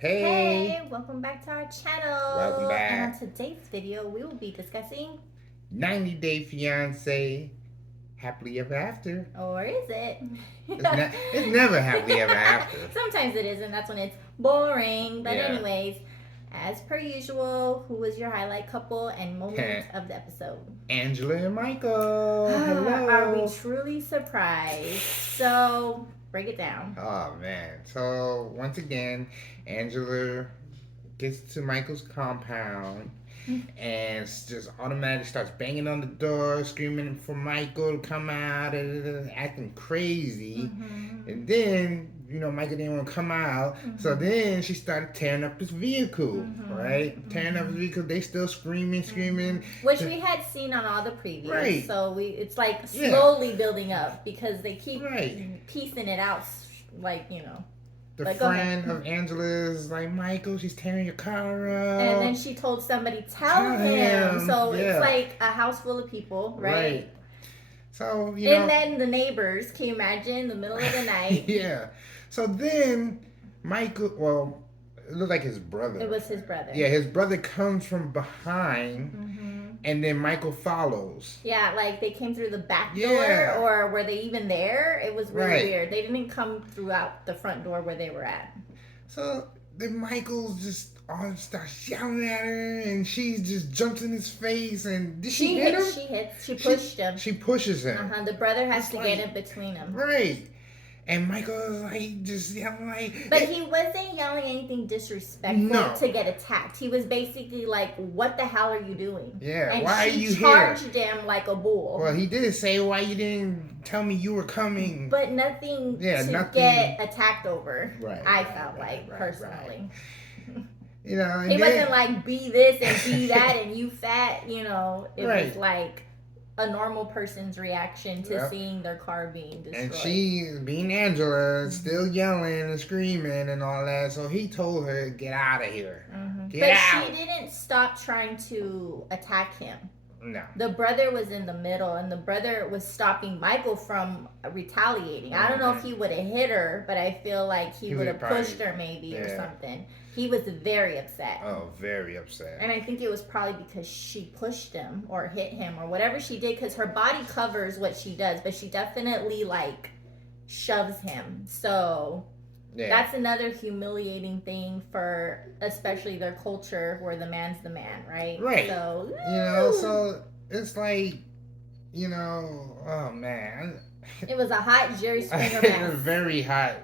Hey, Welcome back to our channel. welcome And on back. today's video, we will be discussing, 90 Day Fiance Happily Ever After. or is it? It's never happily ever after. Sometimes it is, and that's when it's boring. But Yeah. anyways, as per usual, who was your highlight couple and moment of the episode? Angela and Michael. Are we Hello. truly surprised? So break it down. Oh man. So once again, Angela gets to Michael's compound and just automatically starts banging on the door, screaming for Michael to come out, acting crazy. Mm-hmm. And then, Michael didn't want to come out. So then she started tearing up his vehicle, right? Tearing up his vehicle. They still screaming. Which we had seen on all the previews. Right. So it's like slowly building up because they keep Right. piecing it out, like, The But go friend of Angela's like, Michael, she's tearing your car up. And then she told somebody, tell him. So Yeah. it's like a house full of people, right? So, And then the neighbors, can you imagine, in the middle of the night? Yeah. So then Michael, well, it looked like his brother. It was his brother. Yeah, his brother comes from behind, and then Michael follows. Yeah, like they came through the back door, Yeah. or were they even there? It was really Right. weird. They didn't come throughout the front door where they were at. So then Michael just all starts yelling at her, and she just jumps in his face, and did she hit him? She pushed him. She pushes him. The brother has It's to like- get in between them. Right. And Michael was like just yelling like. But he wasn't yelling anything disrespectful No. to get attacked. He was basically like, "What the hell are you doing?" Yeah. And why are she you charged here? him like a bull. Well, he did say why you didn't tell me you were coming. But nothing Yeah, to nothing- get attacked over. Right, I right, felt right, like right, personally. And He then, wasn't like be this and be that and you fat. It Right. was like a normal person's reaction to Yep. seeing their car being destroyed. And she, being Angela, still yelling and screaming and all that. So he told her, "Get out of here. Get But out." she didn't stop trying to attack him. No. The brother was in the middle, and the brother was stopping Michael from retaliating. I don't know if he would have hit her, but I feel like he would have probably- pushed her maybe or yeah. something. He was very upset. Oh, very upset. And I think it was probably because she pushed him or hit him or whatever she did, because her body covers what she does, but she definitely like shoves him. So Yeah. that's another humiliating thing for especially their culture where the man's the man, right? Right. So So it's like, oh man. it was a hot Jerry Springer It was a mess. very hot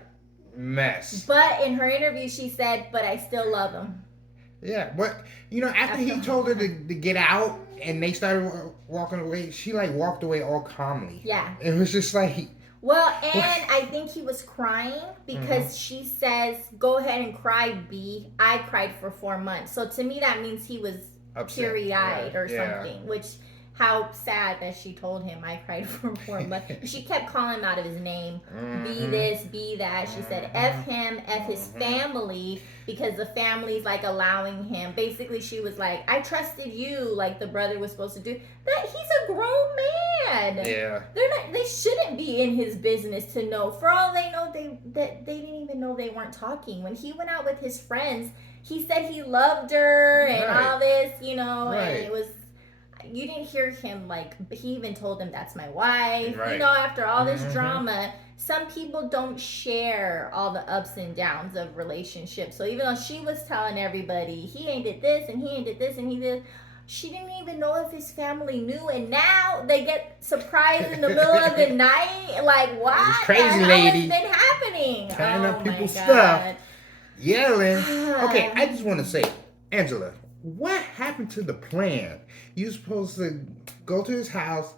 mess. But in her interview, she said, "But I still love him." Yeah, but after he told her to get out and they started walking away, she like walked away all calmly. Yeah. It was just like, Well, and I think he was crying because she says, "Go ahead and cry, B. I cried for 4 months." So to me, that means he was upset. teary-eyed or Yeah. something. Which, how sad that she told him, "I cried for 4 months." She kept calling him out of his name. Be this, be that. She said, "F him, F his family," because the family's like allowing him. Basically, she was like, "I trusted you," like the brother was supposed to do. That he's a grown man. Yeah. They shouldn't be in his business to know. For all they know, they didn't even know they weren't talking. When he went out with his friends, he said he loved her and Right. all this, Right. and it was. You didn't hear him like he even told them that's my wife. Right. After all this drama, some people don't share all the ups and downs of relationships. So even though she was telling everybody he ain't did this and he ain't did this and he did, she didn't even know if his family knew. And now they get surprised in the middle of the night. Like, what? This crazy the hell lady has been happening? tearing up my people's God. stuff. Yelling. Okay, I just want to say, Angela, what happened to the plan? You supposed to go to his house,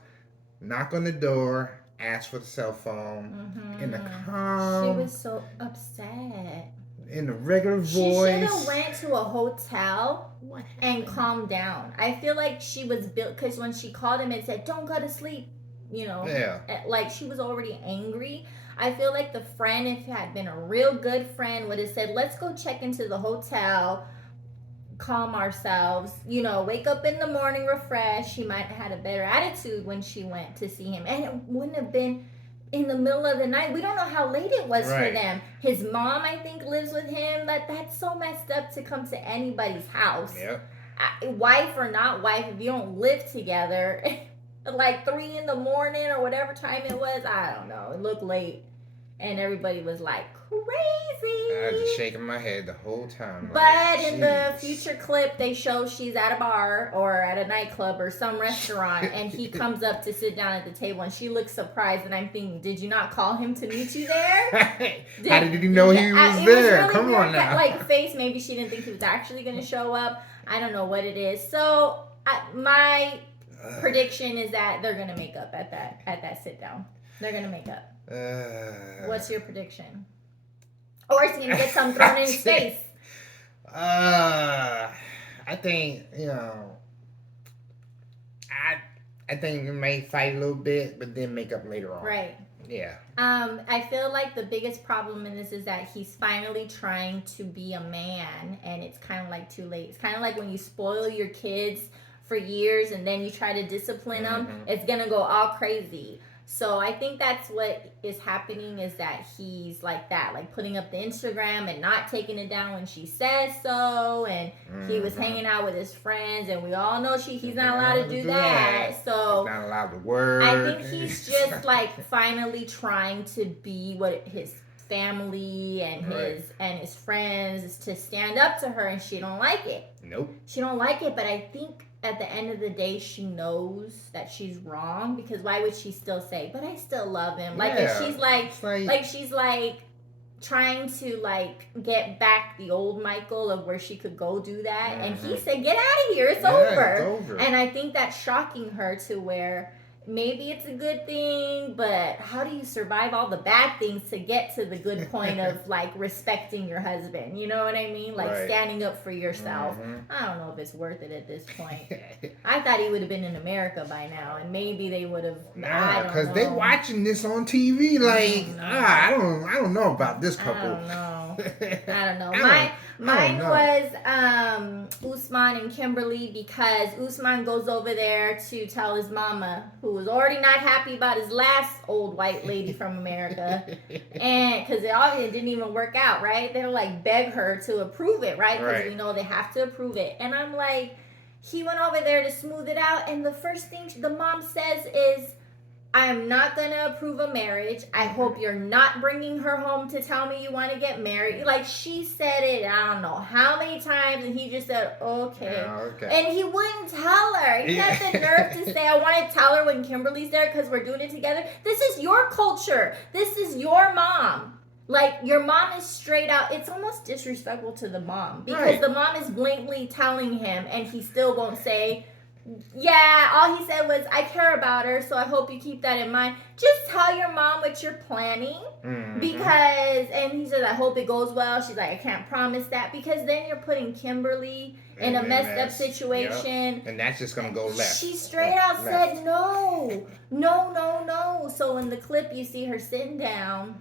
knock on the door, ask for the cell phone, in the calm, She was so upset. in the regular She should voice. have went to a hotel What and happened? calmed down. I feel like she was built because when she called him and said, "Don't go to sleep," Yeah. like she was already angry. I feel like the friend, if it had been a real good friend, would have said, "Let's go check into the hotel, calm ourselves, wake up in the morning refreshed." She might have had a better attitude when she went to see him, and it in the middle of the night. We don't know how late it was Right. for them. His mom, I think, lives with him. That's so messed up to come to anybody's house. Yep. Wife or not wife, if you don't live together, like 3 in the morning or whatever time it was, I don't know. It looked late, and everybody was like crazy. I was just shaking my head the whole time. But like, in the jeez. future clip, they show she's at a bar or at a nightclub or some restaurant, and he comes up to sit down at the table, and she looks surprised. And I'm thinking, did you not call him to meet you there? How did he know he was there? Really Come on now. Like face, maybe she didn't think he was actually going to show up. I don't know what it is. So my prediction is that they're going to make up at that sit down. They're going to make up. What's your prediction? Or is he going to get some thrown in his face? I think, I think we may fight a little bit, but then make up later on. Right. Yeah. I feel like the biggest problem in this is that he's finally trying to be a man, and it's kind of like too late. It's kind of like when you spoil your kids for years and then you try to discipline them, it's going to go all crazy. So I think that's what is happening, is that he's like that, like putting up the Instagram and not taking it down when she says so. And he was hanging out with his friends, and we all know he's not allowed to do that. So he's not allowed to work. I think he's just like finally trying to be what his family and his friends is, to stand up to her, and she don't like it. Nope. She don't like it, but I think at the end of the day, she knows that she's wrong, because why would she still say, but I still love him? Like, if she's like she's like trying to like get back the old Michael of where she could go do that. And he said, get out of here. It's over. And I think that's shocking her to where maybe it's a good thing, but how do you survive all the bad things to get to the good point of like respecting your husband? You know what I mean? Like standing up for yourself. I don't know if it's worth it at this point. I thought he would have been in America by now, and maybe they would have. Nah, because they watching this on TV. Like, I don't know about this couple. I don't know. Mine was Usman and Kimberly, because Usman goes over there to tell his mama, who was already not happy about his last old white lady from America, and because it obviously didn't even work out, right? They'll like beg her to approve it, right? Because we know they have to approve it. And I'm like, he went over there to smooth it out, and the first thing the mom says is, I am not going to approve a marriage. I hope you're not bringing her home to tell me you want to get married. Like, she said it, I don't know how many times, and he just said, okay. And he wouldn't tell her. He had the nerve to say, I want to tell her when Kimberly's there because we're doing it together. This is your culture. This is your mom. Like, your mom is straight out. It's almost disrespectful to the mom, because the mom is blatantly telling him, and he still won't say, yeah, all he said was, I care about her, so I hope you keep that in mind. Just tell your mom what you're planning, because, and he says, I hope it goes well. She's like, I can't promise that, because then you're putting Kimberly in a messed up situation. Yep. And that's just going to go left. She straight out said, no. So in the clip, you see her sitting down,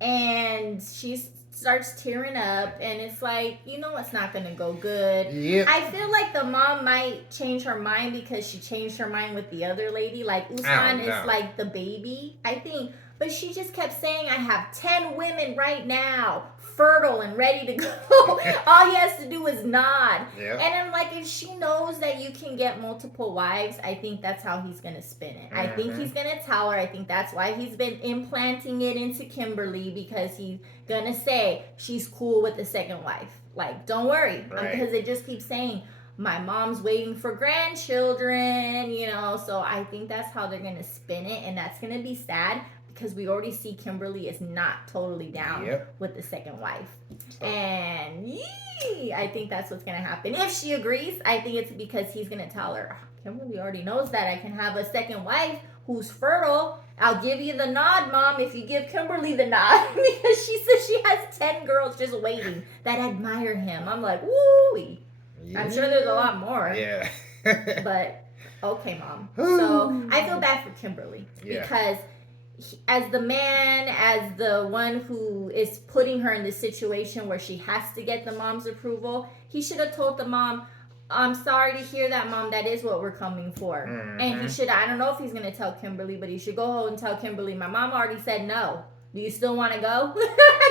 and she's starts tearing up, and it's like, it's not gonna go good. I feel like the mom might change her mind, because she changed her mind with the other lady. Like, Usman is like the baby, I think, but she just kept saying, I have 10 women right now, fertile and ready to go. All he has to do is nod. And I'm like, if she knows that you can get multiple wives, I think that's how he's gonna spin it. I think he's gonna tell her. I think that's why he's been implanting it into Kimberly, because he's gonna say she's cool with the second wife. Like, don't worry, because they just keep saying, my mom's waiting for grandchildren, so I think that's how they're gonna spin it, and that's gonna be sad, because we already see Kimberly is not totally down with the second wife. And I think that's what's going to happen. If she agrees, I think it's because he's going to tell her, Kimberly already knows that I can have a second wife who's fertile. I'll give you the nod, Mom, if you give Kimberly the nod. Because she says she has 10 girls just waiting that admire him. I'm like, woo! I'm sure there's a lot more. But, okay, Mom. So, I feel bad for Kimberly. Because as the man, as the one who is putting her in this situation where she has to get the mom's approval, he should have told the mom, I'm sorry to hear that, Mom. That is what we're coming for. And he Mm-hmm. should, I don't know if he's going to tell Kimberly, but he should go home and tell Kimberly, my mom already said no. Do you still want to go?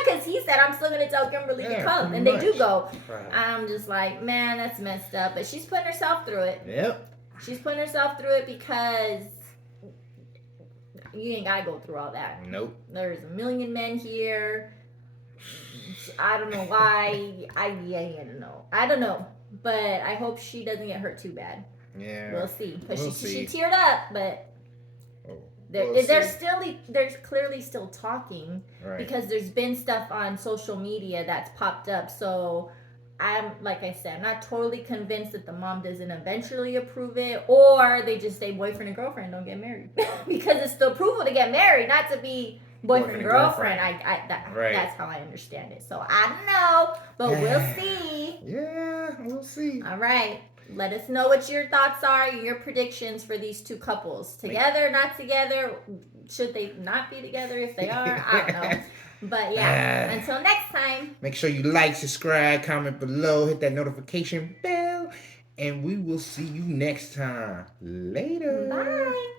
Because he said, I'm still going to tell Kimberly to Yeah, come. pretty And they do much. go. Right. I'm just like, man, that's messed up. But she's putting herself through it. Yep. She's putting herself through it because you ain't got to go through all that. Nope. There's a million men here. I don't know why. I don't know. I don't know. But I hope she doesn't get hurt too bad. Yeah. We'll see. Because We'll she see. teared up, but they're clearly still talking Right. because there's been stuff on social media that's popped up. So I'm like I said, I'm not totally convinced that the mom doesn't eventually approve it, or they just say boyfriend and girlfriend, don't get married because it's the approval to get married, not to be boyfriend and girlfriend. Right. That's how I understand it. So I don't know, but we'll see. Yeah, we'll see. All right. Let us know what your thoughts are, your predictions for these two couples. Together, not together. Should they not be together? If they are, I don't know. But yeah, until next time. Make sure you like, subscribe, comment below, hit that notification bell, and we will see you next time. Later. Bye.